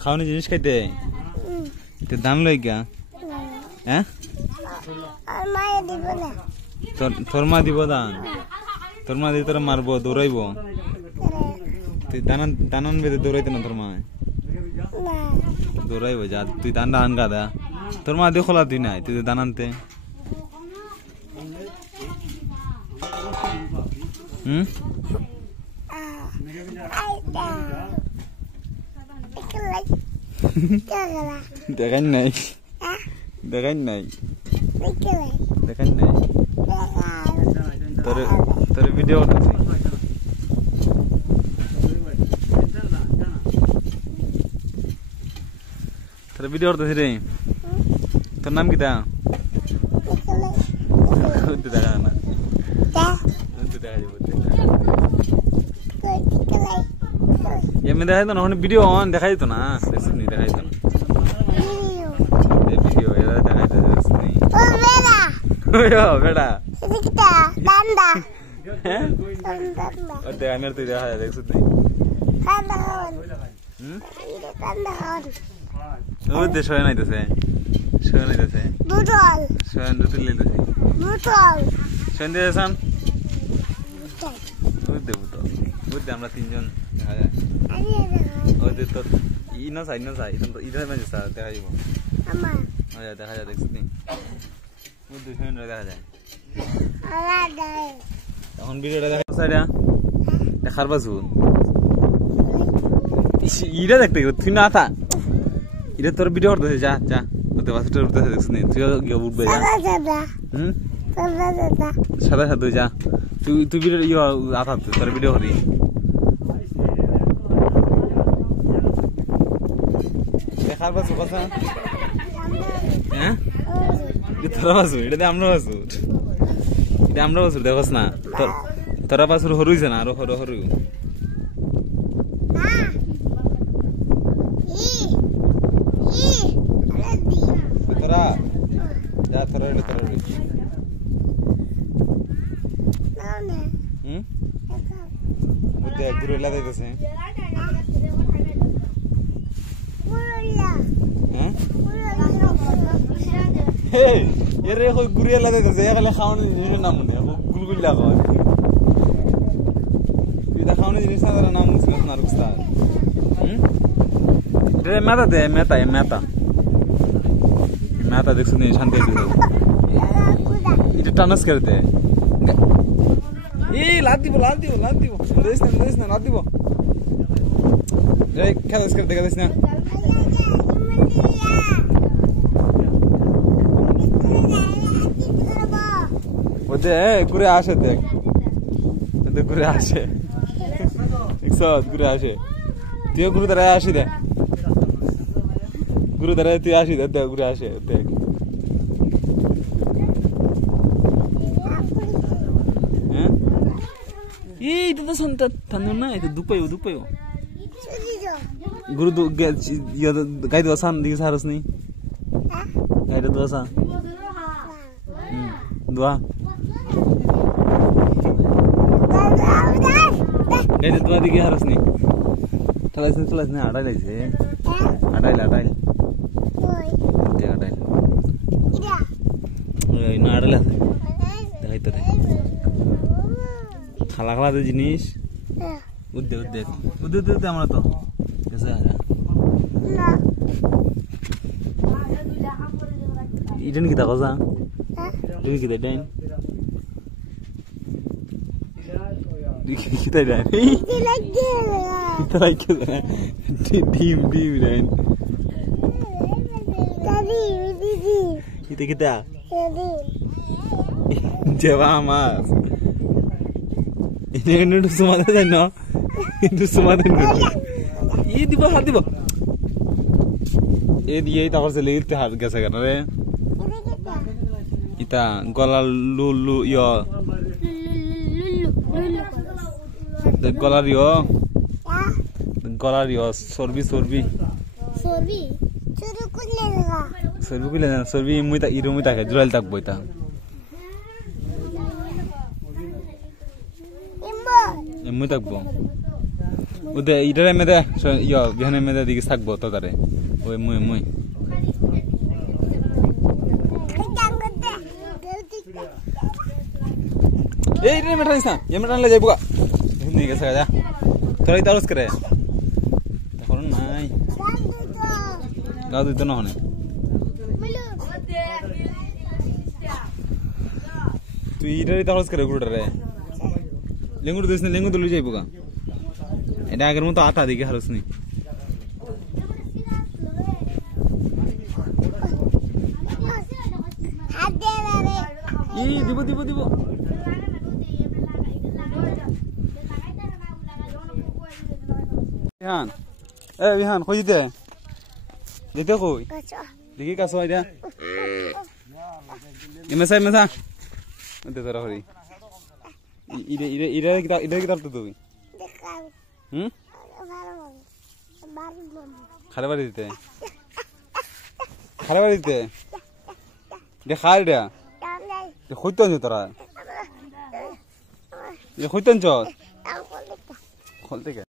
খাওনি জিনিস খাইতে দাম লই গা হ্যাঁ তোর মা দিব দান তোর মা দিয়ে তোরা মারবো দৌড়াইব তুই দানান বেঁধে দৌড়াইতে না তোর মা দৌড়াইব যা তুই দানটা আন গাদা তোর মা দিয়ে খোলা তুই নাই তুই দান আনতে দেখাই নাই দেখাই নাই দেখাই নাই তোর ভিডিও করতেছি তোর ভিডিও করতেছি রে তোর নাম কি তা দেখা না দেখা যাবো এমনি দেখা যেত না ওখানে ভিডিও অন দেখা যেত না দেখা যেত না ভিডিও এরা দেখা যেত বেড়া আমি তুই দেখা যায় দেখছ তুই শোয়া নাইতেছে শোয়া নাইতেছে শোয়ান দুটো লেতেছে শোয়ান দিয়ে যান বুঝতে বুঝতো বুঝতে আমরা তিনজন দেখা যায় ওই যে তোর ইনো চাই ইধর মাঝে দেখা যাব দেখা যায় দেখছিস নি বুঝতে শোয়ান দেখা যায় এখন ভিডিওটা দেখা সাইডা দেখার পাছু ইরা দেখতে তুই না থা ইরা তোর ভিডিও করতেছে যা যা ওতে বাসটা উঠতেছে দেখছিস নি তুই গিয়ে উঠবে যা সাদা সাদা যা তুই ভিডিও ইয়ে আথা তোর ভিডিও করি দেখার পাছু কথা হ্যাঁ তোরা পাছু এটা আমরা পাছু আমরা বাছুর দেখোস না তোরা বাছুর হরুইছে না আরো হরু হরু তোরা যা তোরা ঘুরে লাগাইতেছে এরে ঘুরিয়ে লাগাইতেছে এখানে খাওয়ানো জিনিসের নাম মনে গুলগুল্লা খাওয়ায় তুই তা খাওয়ানো জিনিস না তারা নাম মুসলিম না রুস্তা মেতা দে মেতা দেখছো নি শান্তি এটা টানাস করে দে লাদ দিব দেখিস না লাদ দিব খেলাস করে দেখা দিস না ওতে ঘুরে আসে দেখ ঘুরে আসে ঘুরে আসে তুইও ঘুরে দাঁড়ায় আসি দেখ ঘুরে দাঁড়ায় তুই আসি দেখ ঘুরে আসে দেখ হ্যাঁ এই তো সন্তা থানো না এটা দুপাইও গুরু গাই দেওয়া সান দিকে সারস নি গাইটা দেওয়া সা দোয়া গাইটা দোয়া দিকে হারস নি চলাইছ না আড়াই লাগছে আড়াইল না আড়াইল আছে দেখাই তো খালা জিনিস উদ্দে আমরা তো ইডেন কি দেখো যা তুমি কি দেন kita dah ni. Kita lagi dah. Dim dah. Tadi. Kita. Tadi. Jawab mas. Ini kan itu semua dah no. Itu semua dah no. Ini di bawah di bawah. Ini tak harus lihat harga sekarang le. Kita gola lulu yo. Golar yo. Golar yo. Sorbi. Sorbi kulela. Sorbi muita iru muita ke jual tak boita. Muita bo. ওদে ইটারে মেদে ইয়া বিহানে মেদে দিকে থাকবো তো তারে ওই মুই এই রে মেটা নিস না মেটানলে যাইবো গা নিয়ে গেছে যা তোরাই তারস করে এখন নাই গাও দিত না হনে তুই ইটারে তারস করে গুড়ারে লেঙ্গুর দিস না লেঙ্গুর তুলে যাইবো গা এটা আগের মতো আটা দিকে হারস নি দিব দিব দিব বিহান বিহান কই দিতে দিতে কই দেখি কাছ আইদা মেসা মেসা দে তোরা হরি ইরে কি তার তো তুই খারে বাড়ি দিতে খাই রে হইতেন তোরা হইতেন চ খোল থেকে